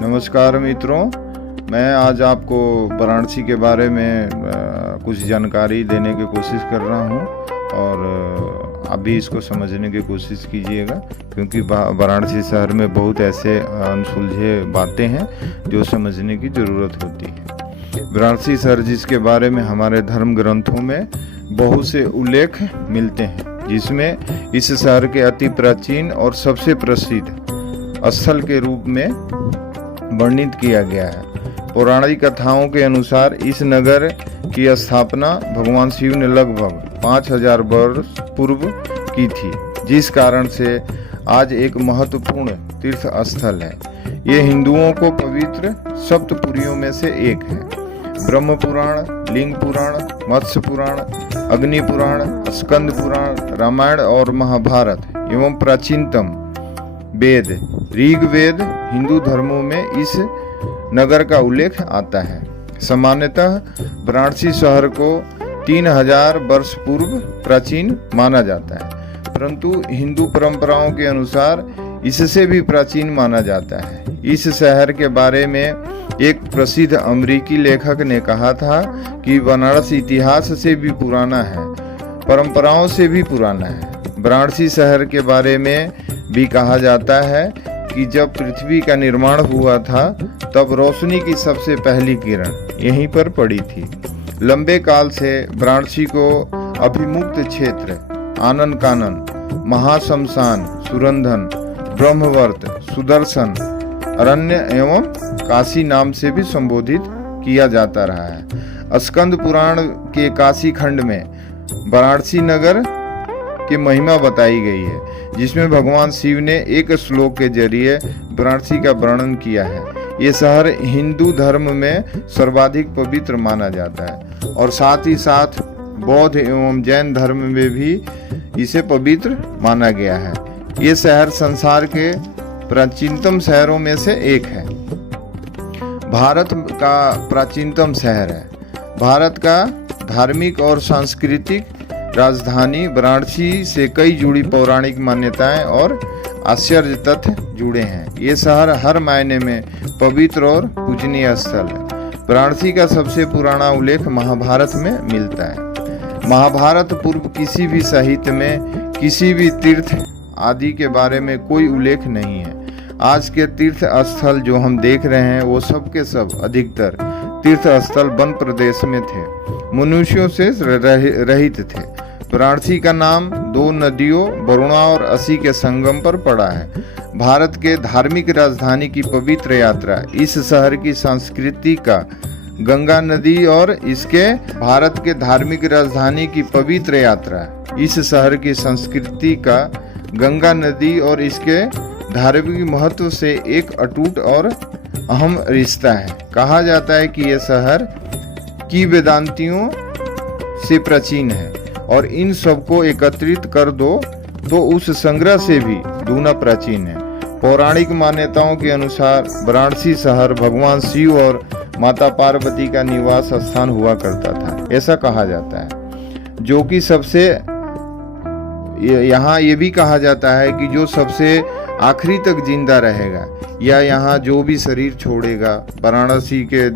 नमस्कार मित्रों, मैं आज आपको वाराणसी के बारे में कुछ जानकारी देने की कोशिश कर रहा हूं और आप भी इसको समझने की कोशिश कीजिएगा, क्योंकि वाराणसी शहर में बहुत ऐसे अनसुलझे बातें हैं जो समझने की ज़रूरत होती है। वाराणसी शहर जिसके बारे में हमारे धर्म ग्रंथों में बहुत से उल्लेख मिलते हैं, जिसमें इस शहर के अति प्राचीन और सबसे प्रसिद्ध स्थल के रूप में वर्णित किया गया है। पौराणिक कथाओं के अनुसार इस नगर की स्थापना भगवान शिव ने लगभग 5000 वर्ष पूर्व की थी, जिस कारण से आज एक महत्वपूर्ण तीर्थ स्थल है। ये हिंदुओं को पवित्र सप्तपुरियों में से एक है। ब्रह्म पुराण, लिंग पुराण, मत्स्य पुराण, अग्नि पुराण, स्कंद पुराण, रामायण और महाभारत एवं प्राचीनतम वेद ऋग्वेद हिंदू धर्मों में इस नगर का उल्लेख आता है। सामान्यतः वाराणसी शहर को 3000 वर्ष पूर्व प्राचीन माना जाता है, परंतु हिंदू परंपराओं के अनुसार इससे भी प्राचीन माना जाता है। इस शहर के बारे में एक प्रसिद्ध अमेरिकी लेखक ने कहा था कि बनारस इतिहास से भी पुराना है, परंपराओं से भी पुराना है। वाराणसी शहर के बारे में भी कहा जाता है कि जब पृथ्वी का निर्माण हुआ था तब रोशनी की सबसे पहली किरण यहीं पर पड़ी थी। लंबे काल से वाराणसी को अभिमुक्त क्षेत्र, आनन कानन, महाशमशान, सुरंधन, ब्रह्मवर्त, सुदर्शन, अरण्य एवं काशी नाम से भी संबोधित किया जाता रहा है। स्कंद पुराण के काशी खंड में वाराणसी नगर की महिमा बताई गई है, जिसमें भगवान शिव ने एक श्लोक के जरिए वाराणसी का वर्णन किया है। ये शहर हिंदू धर्म में सर्वाधिक पवित्र माना जाता है और साथ ही साथ बौद्ध एवं जैन धर्म में भी इसे पवित्र माना गया है। ये शहर संसार के प्राचीनतम शहरों में से एक है। भारत का प्राचीनतम शहर है। भारत का धार्मिक और सांस्कृतिक राजधानी वाराणसी से कई जुड़ी पौराणिक मान्यताएं और आश्चर्य तथ्य जुड़े हैं। ये शहर हर मायने में पवित्र और पूजनीय स्थल है। वाराणसी का सबसे पुराना उल्लेख महाभारत में मिलता है। महाभारत पूर्व किसी भी साहित्य में किसी भी तीर्थ आदि के बारे में कोई उल्लेख नहीं है। आज के तीर्थ स्थल जो हम देख रहे हैं वो सब के सब अधिकतर तीर्थ स्थल वन प्रदेश में थे, मनुष्यों से रहित थे। वाराणसी का नाम दो नदियों वरुणा और असी के संगम पर पड़ा है। भारत के धार्मिक राजधानी की पवित्र यात्रा इस शहर की संस्कृति का गंगा नदी और इसके भारत के धार्मिक राजधानी की पवित्र यात्रा इस शहर की संस्कृति का गंगा नदी और इसके धार्मिक महत्व से एक अटूट और अहम रिश्ता है। कहा जाता है कि यह शहर की वेदांतियों से प्राचीन है और इन सबको एकत्रित कर दो तो उस संग्रह से भी दूना प्राचीन है। पौराणिक मान्यताओं के अनुसार वाराणसी शहर भगवान शिव और माता पार्वती का निवास स्थान हुआ करता था, ऐसा कहा जाता है। जो कि सबसे यहाँ ये भी कहा जाता है कि जो सबसे आखिरी तक जिंदा रहेगा या यहाँ जो भी शरीर छोड़ेगा, वाराणसी के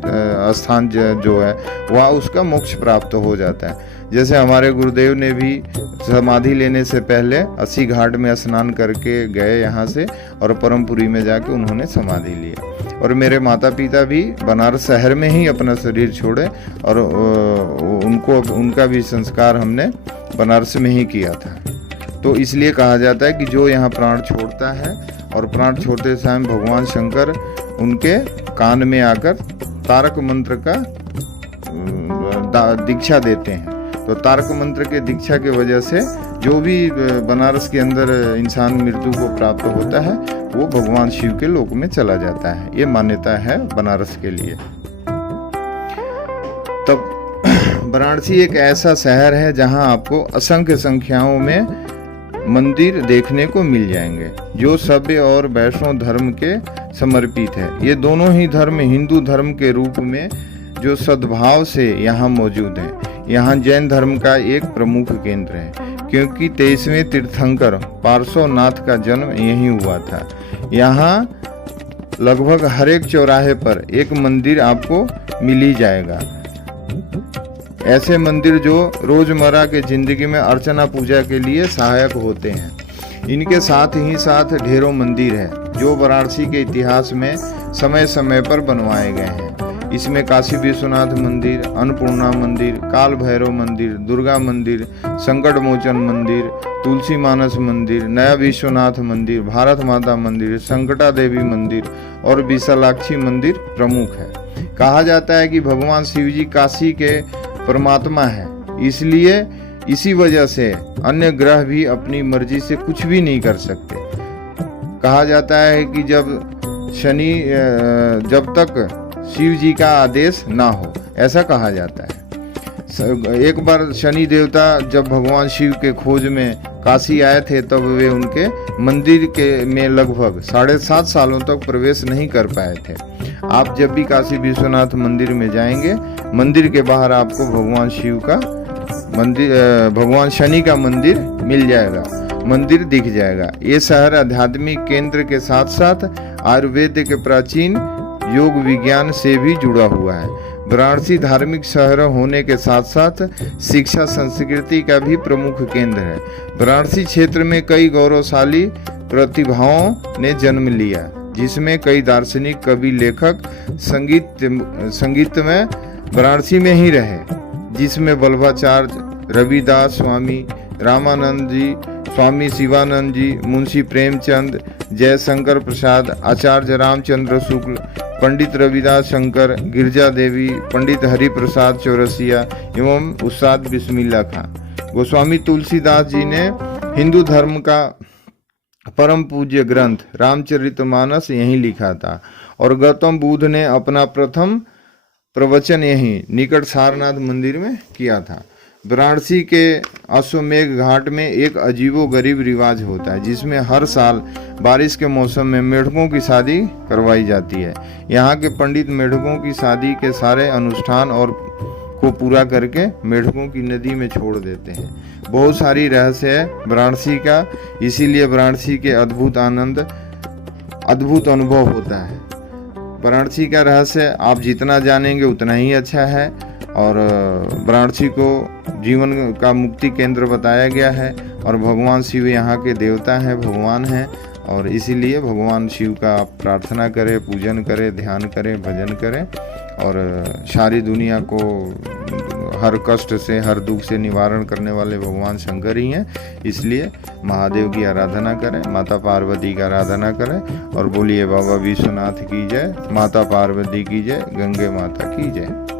स्थान जो है वहाँ उसका मोक्ष प्राप्त हो जाता है। जैसे हमारे गुरुदेव ने भी समाधि लेने से पहले 80 घाट में स्नान करके गए यहाँ से और परमपुरी में जाके उन्होंने समाधि लिया। और मेरे माता पिता भी बनारस शहर में ही अपना शरीर छोड़े और उनका भी संस्कार हमने बनारस में ही किया था। तो इसलिए कहा जाता है कि जो यहाँ प्राण छोड़ता है और प्राण छोड़ते समय भगवान शंकर उनके कान में आकर तारक मंत्र का दीक्षा देते हैं। तो तारक मंत्र के दीक्षा के वजह से जो भी बनारस के अंदर इंसान मृत्यु को प्राप्त होता है वो भगवान शिव के लोक में चला जाता है। ये मान्यता है बनारस के लिए। तब वाराणसी एक ऐसा शहर है जहां आपको असंख्य संख्याओं में मंदिर देखने को मिल जाएंगे जो सभ्य और वैष्णव धर्म के समर्पित है। ये दोनों ही धर्म हिंदू धर्म के रूप में जो सद्भाव से यहाँ मौजूद है। यहाँ जैन धर्म का एक प्रमुख केंद्र है, क्योंकि 23वें तीर्थंकर पार्श्वनाथ का जन्म यहीं हुआ था। यहाँ लगभग हर एक चौराहे पर एक मंदिर आपको मिल ही जाएगा। ऐसे मंदिर जो रोजमर्रा के जिंदगी में अर्चना पूजा के लिए सहायक होते हैं। इनके साथ ही साथ ढेरों मंदिर हैं जो वाराणसी के इतिहास में समय समय पर बनवाए गए हैं। इसमें काशी विश्वनाथ मंदिर, अन्नपूर्णा मंदिर, काल भैरव मंदिर, दुर्गा मंदिर, संकट मोचन मंदिर, तुलसी मानस मंदिर, नया विश्वनाथ मंदिर, भारत माता मंदिर, संकटा देवी मंदिर और विशालाक्षी मंदिर प्रमुख है। कहा जाता है कि भगवान शिव जी काशी के परमात्मा है, इसलिए इसी वजह से अन्य ग्रह भी अपनी मर्जी से कुछ भी नहीं कर सकते। कहा जाता है कि जब तक शिव जी का आदेश ना हो, ऐसा कहा जाता है। एक बार शनि देवता जब भगवान शिव के खोज में काशी आए थे, तब वे उनके मंदिर के में लगभग 7.5 सालों तक प्रवेश नहीं कर पाए थे। आप जब भी काशी विश्वनाथ मंदिर में जाएंगे, मंदिर के बाहर आपको भगवान शिव का मंदिर, भगवान शनि का मंदिर मिल जाएगा, मंदिर दिख जाएगा। ये शहर आध्यात्मिक केंद्र के साथ साथ आयुर्वेद के प्राचीन योग विज्ञान से भी जुड़ा हुआ है। वाराणसी धार्मिक शहर होने के साथ साथ शिक्षा संस्कृति का भी प्रमुख केंद्र है। वाराणसी क्षेत्र में कई गौरवशाली प्रतिभाओं ने जन्म लिया, जिसमें कई दार्शनिक, कवि, लेखक, संगीत में वाराणसी में ही रहे, जिसमें वल्लभाचार्य, रविदास स्वामी, रामानंद जी, स्वामी शिवानंद जी, मुंशी प्रेमचंद, जयशंकर प्रसाद, आचार्य रामचंद्र शुक्ल, पंडित रविदास शंकर, गिरजा देवी, पंडित हरिप्रसाद चौरसिया एवं उस्ताद बिस्मिल्लाह खान। गोस्वामी तुलसीदास जी ने हिंदू धर्म का परम पूज्य ग्रंथ रामचरितमानस यहीं लिखा था और गौतम बुद्ध ने अपना प्रथम प्रवचन यहीं निकट सारनाथ मंदिर में किया था। वाराणसी के अश्वमेघ घाट में एक अजीबोगरीब रिवाज होता है, जिसमें हर साल बारिश के मौसम में मेढकों की शादी करवाई जाती है। यहाँ के पंडित मेढकों की शादी के सारे अनुष्ठान और को पूरा करके मेढकों की नदी में छोड़ देते हैं। बहुत सारी रहस्य है वाराणसी का, इसीलिए वाराणसी के अद्भुत अनुभव होता है। वाराणसी का रहस्य आप जितना जानेंगे उतना ही अच्छा है। और वाराणसी को जीवन का मुक्ति केंद्र बताया गया है और भगवान शिव यहाँ के देवता हैं, भगवान हैं, और इसीलिए भगवान शिव का आप प्रार्थना करें, पूजन करें, ध्यान करें, भजन करें। और सारी दुनिया को हर कष्ट से, हर दुख से निवारण करने वाले भगवान शंकर ही हैं, इसलिए महादेव की आराधना करें, माता पार्वती का आराधना करें और बोलिए बाबा विश्वनाथ की जय, माता पार्वती की जय, गंगे माता की जय।